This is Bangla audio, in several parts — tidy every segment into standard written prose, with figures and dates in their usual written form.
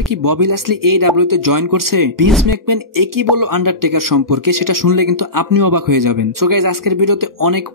আসলে কি ববি ল্যাসলি AEW তে জয়েন করছে? ভিন্স ম্যাকম্যান একই বলল আন্ডারটেকার সম্পর্কে, সেটা শুনলে কিন্তু আপনিও অবাক হয়ে যাবেন। সো গাইজ, আজকের ভিডিওতে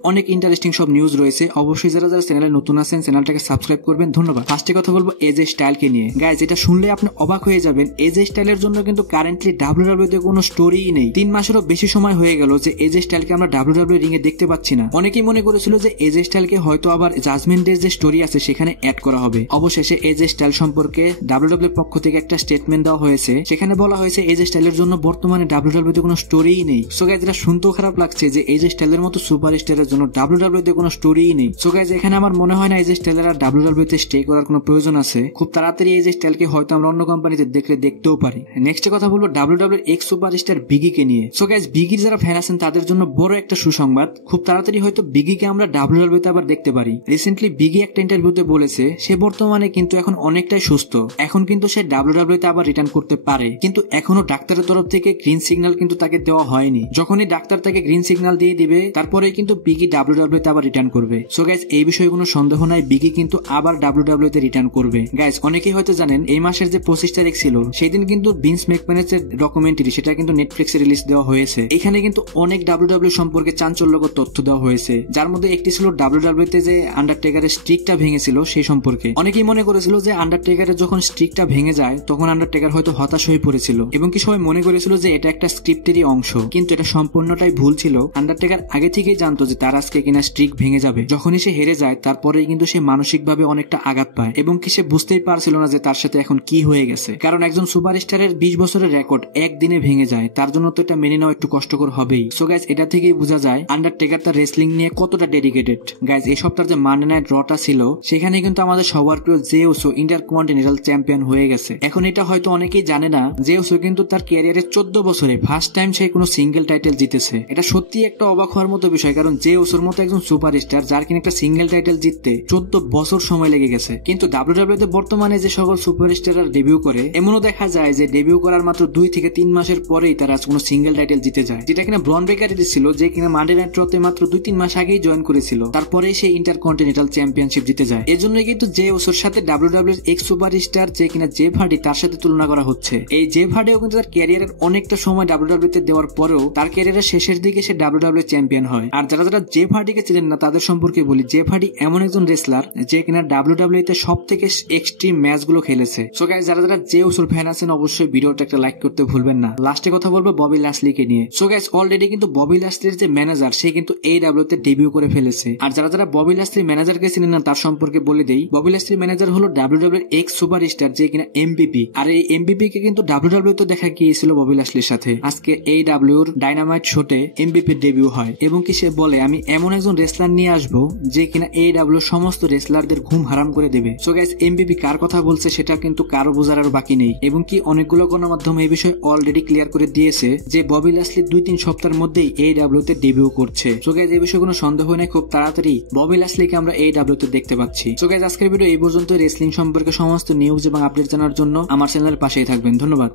অনেক ইন্টারেস্টিং সব নিউজ রয়েছে। অবশ্যই যারা চ্যানেলে নতুন আছেন চ্যানেলটাকে সাবস্ক্রাইব করবেন। ধন্যবাদ। ফার্স্টে কথা বলবো এজে স্টাইলকে নিয়ে। গাইজ, এটা শুনলে আপনি অবাক হয়ে যাবেন। এজে স্টাইলের জন্য কিন্তু কারেন্টলি WWE তে কোনো স্টোরিই নেই। 3 মাসেরও বেশি সময় হয়ে গেল যে এজে স্টাইলকে আমরা WWE রিং এ দেখতে পাচ্ছি না। অনেকেই মনে করেছিল যে এজে স্টাইলকে হয়তো আবার জাজমেন্ট ডের যে স্টোরি আছে সেখানে অ্যাড করা হবে। অবশেষে এজে স্টাইল সম্পর্কে WWE পক্ষ থেকে একটা স্টেটমেন্ট দেওয়া হয়েছে। সেখানে বলা হয়েছে এজে স্টাইলের জন্য বর্তমানে WWE তে কোনো স্টোরিই নেই। সো গাইজ, এটা শুনতেও খারাপ লাগছে যে এজে স্টাইলের মতো সুপারস্টারের জন্য WWE তে কোনো স্টোরিই নেই। সো গাইজ, এখানে আমার মনে হয় না এজে স্টাইলের আর WWE তে স্টে করার কোনো প্রয়োজন আছে। খুব তাড়াতাড়ি এজে স্টাইলকে হয়তো আমরা অন্য কোম্পানিতে দেখতেও পারি। নেক্সট কথা বলবো WWE এক্স সুপারস্টার বিগিকে নিয়ে। সো গাইজ, বিগির যারা ফ্যান আছেন তাদের জন্য বড় একটা সুসংবাদ। খুব তাড়াতাড়ি হয়তো বিগিকে আমরা WWE তে আবার দেখতে পারি। রিসেন্টলি বিগি একটা ইন্টারভিউতে বলেছে সে বর্তমানে কিন্তু এখন অনেকটাই সুস্থ। এখন কিন্তু সে WWE তে আবার রিটার্ন করতে পারে, কিন্তু এখনো ডাক্তারের তরফ থেকে গ্রিন সিগন্যাল কিন্তু তাকে দেওয়া হয়নি। যখনই ডাক্তার তাকে গ্রিন সিগন্যাল দিয়ে দিবে তারপরে কিন্তু বিগি WWE তে আবার রিটার্ন করবে। সো গাইজ, এই বিষয়ে কোনো সন্দেহ নাই, বিগি কিন্তু আবার WWE তে রিটার্ন করবে। গাইজ, অনেকেই হয়তো জানেন এই মাসের যে 25 তারিখ ছিল সেই দিন কিন্তু ভিন্স ম্যাকম্যানের যে ডকুমেন্টারি সেটা কিন্তু নেটফ্লিক্সে রিলিজ দেওয়া হয়েছে। এখানে কিন্তু অনেক WWE সম্পর্কে চাঞ্চল্যকর তথ্য দেওয়া হয়েছে, যার মধ্যে একটি ছিল WWE তে যে আন্ডারটেকারের স্ট্রিকটা ভেঙেছিল সেই সম্পর্কে। অনেকেই মনে করেছিল যে আন্ডারটেকারের যখন স্ট্রিকটা ভেঙে যায় তখন আন্ডারটেকার হয়তো হতাশ হয়ে পড়েছিল এবং কি সবাই মনে করেছিল যে এটা একটা স্ক্রিপ্টেরই অংশ, কিন্তু এটা সম্পূর্ণটাই ভুল ছিল। আন্ডারটেকার আগে থেকেই জানতো যে তার আজকে কিনা স্ট্রিক ভেঙে যাবে। যখনই সে হেরে যায় তারপরেই কিন্তু সে মানসিকভাবে অনেকটা আঘাত পায় এবং কি সে বুঝতেই পারছিল না যে তার সাথে এখন কি হয়ে গেছে। কারণ একজন সুপারস্টারের 20 বছরের রেকর্ড একদিনে ভেঙে যায়, তার জন্য তো এটা মেনে নেওয়া একটু কষ্টকর হবেই। সো গাইজ, এটা থেকেই বোঝা যায় আন্ডারটেকার তার রেসলিং নিয়ে কতটা ডেডিকেটেড। গাইজ, এই সপ্তাহের যে মানডে নাইট রটা ছিল সেখানে কিন্তু আমাদের সবার প্রিয় জে উসো ইন্টারকন্টিনেন্টাল চ্যাম্পিয়ন হয়ে গেছে। এখন এটা হয়তো অনেকেই জানে না, জে উসো কিন্তু তার ক্যারিয়ারে 14 বছরে ফার্স্ট টাইম সে কোনো সিঙ্গেল টাইটেল জিতেছে। এটা সত্যি একটা অবাক হওয়ার মতো বিষয়, কারণ জে উসোর মতো একজন সুপারস্টার যার কিনা একটা সিঙ্গেল টাইটেল জিততে 14 বছর সময় লেগে গেছে। কিন্তু WWE তে বর্তমানে যে সকল সুপারস্টাররা ডেবিউ করে এমনও দেখা যায় যে ডেবিউ করার মাত্র 2 থেকে 3 মাসের পরেই তারা কোনো সিঙ্গেল টাইটেল জিতে যায়, যেটা কিনা ব্রন ব্রেকার ছিল যে কিনা মানডে নাইট রতে মাত্র 2-3 মাস আগেই জয়েন করেছিল। তারপরে সে ইন্টারকন্টিনেন্টাল চ্যাম্পিয়নশিপ জিতে যায়। এর জন্য কিন্তু জে উসোর সাথে WWE এক্স সুপারস্টার যে কিনা জেফ হার্ডি তার সাথে তুলনা করা হচ্ছে। এই জেফ হার্ডিও কিন্তু তার ক্যারিয়ারের অনেকটা সময় WWE তে দেওয়ার পরেও তার ক্যারিয়ারের শেষের দিকে সে WWE চ্যাম্পিয়ন হয়। আর যারা জেফ হার্ডিকে চেনেন না তাদের সম্পর্কে বলি, জেফ হার্ডি এমন একজন রেসলার যে কিনা WWE তে সব থেকে এক্সট্রিম ম্যাচ গুলো খেলেছে। সো গাইস, যারা জে উসোর ফ্যান আছেন অবশ্যই ভিডিওটা একটা লাইক করতে ভুলবেন না। লাস্টে কথা বলবো ববি ল্যাসলিকে নিয়ে। সো গাইস, অলরেডি কিন্তু ববি ল্যাসলির যে ম্যানেজার সে কিন্তু AEW তে ডেবিউ করে ফেলেছে। আর যারা ববি ল্যাসলির ম্যানেজারকে চিনেন না তার সম্পর্কে বলে দেই, ববি ল্যাসলির ম্যানেজার হলো WWE এক্স সুপারস্টার যে কিনা MVP। আর এই MVP কে কিন্তু WWE তে দেখা গিয়েছিল ববি ল্যাসলির সাথে। আজকে AEW এর ডাইনামাইট শোতে MVP ডেবিউ হয় এবং কি সে বলে আমি এমন একজন রেসলার নিয়ে আসবো যে কিনা AEW সমস্ত রেসলারদের ঘুম হারাম করে দেবে। সো গাইস, MVP কার কথা বলছে সেটা কিন্তু কারো বোঝার আর বাকি নেই এবং কি অনেকগুলো গণমাধ্যম এই বিষয়ে অলরেডি ক্লিয়ার করে দিয়েছে যে ববি ল্যাসলি 2-3 সপ্তাহের মধ্যেই AEW তে ডেবিউ করছে। সো গাইস, এই বিষয়ে কোনো সন্দেহ নেই, খুব তাড়াতাড়ি ববি ল্যাসলিকে আমরা AEW তে দেখতে পাচ্ছি। সো গাইস, আজকের ভিডিও এই পর্যন্ত। রেসলিং সম্পর্কে সমস্ত নিউজ এবং আপডেট জানার জন্য আমার চ্যানেলের পাশেই থাকবেন। ধন্যবাদ।